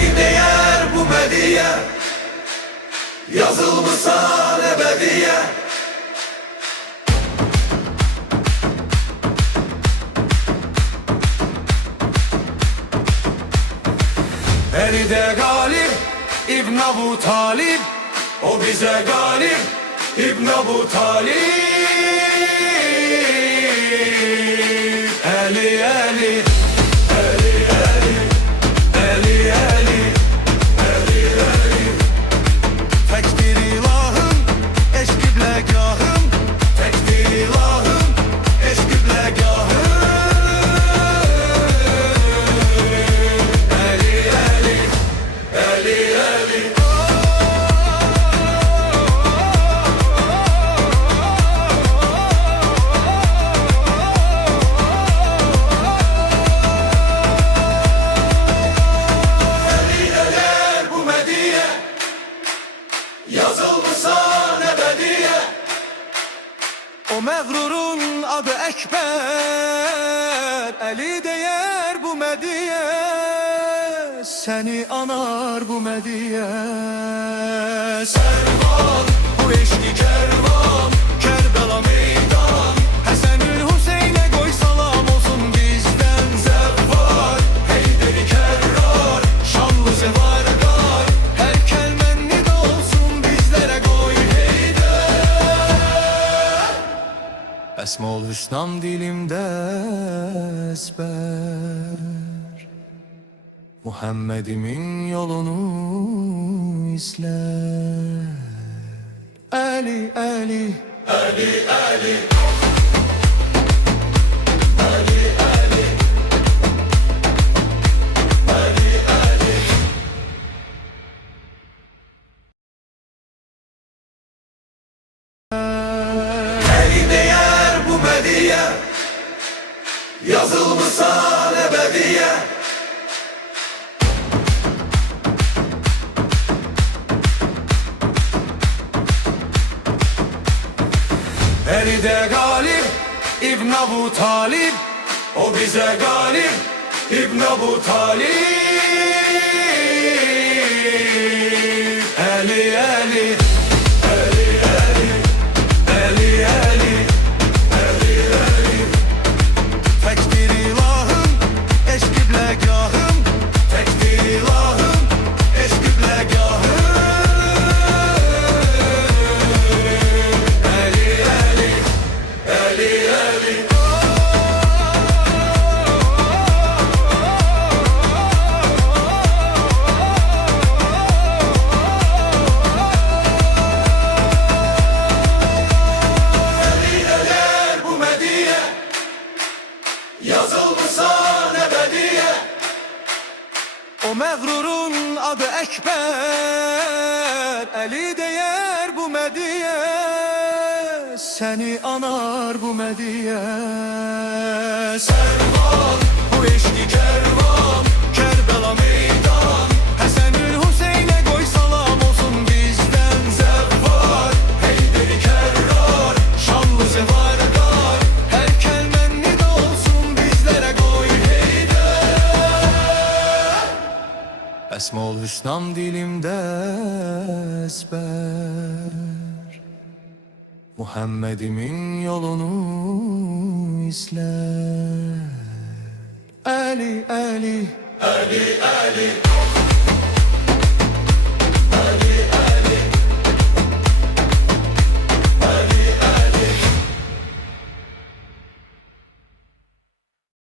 Eli değer bu mediye, yazılmışsan ebediye. Elide galip İbn Abu Talib, o bize galip İbn Abu Talib. Eli eli, eli eli, eli eli, eli eli. Tekdir ilahım, eşk kiblegahım, tekdir ilahım, eşk kiblegahım. Eli eli, eli eli. Yazılmışsan ebediye. O məğrurun adı Ekber, eli değer bu mediye, seni anar bu mediye. Servan, bu eşki kervan, Kerbela meydan. Həsənül Hüseyn'e koy salam olsun bizden. Zevvar, Heyderi kerrar, şanlı zevargar. Her kelmen nida olsun bizlere koy Heyder. Esmaül Hüsnam dilimde ezber, Muhammed'imin yolunu izler. Ali Ali, Ali Ali, eli değer bu mediye, yazılmışsan ebediye. Elide galip İbn Abu Talib, o bize galip İbn Abu Talib. Eli eli, eli eli, eli eli, eli eli. tekdir ilahım, eşk kiblegahım, Tekdir ilahım, eşk kiblegahım. Eli eli, eli eli. Eli değer bu mediye, yazılmışsan ebediye. o məğrurun adı Ekber, eli değer bu mediye, seni anar bu mediye. Servan, bu eşki kervan, Kerbela meydan. Həsənül Hüseyn'e koy salam olsun bizden. Zevvar, Heyderi kerrar, şanlı zevargar. Her kelmen nida olsun bizlere koy Heyder. Esmaül Hüsnam dilimde ezber, Muhammed'imin yolunu izler. Ali Ali, Ali Ali.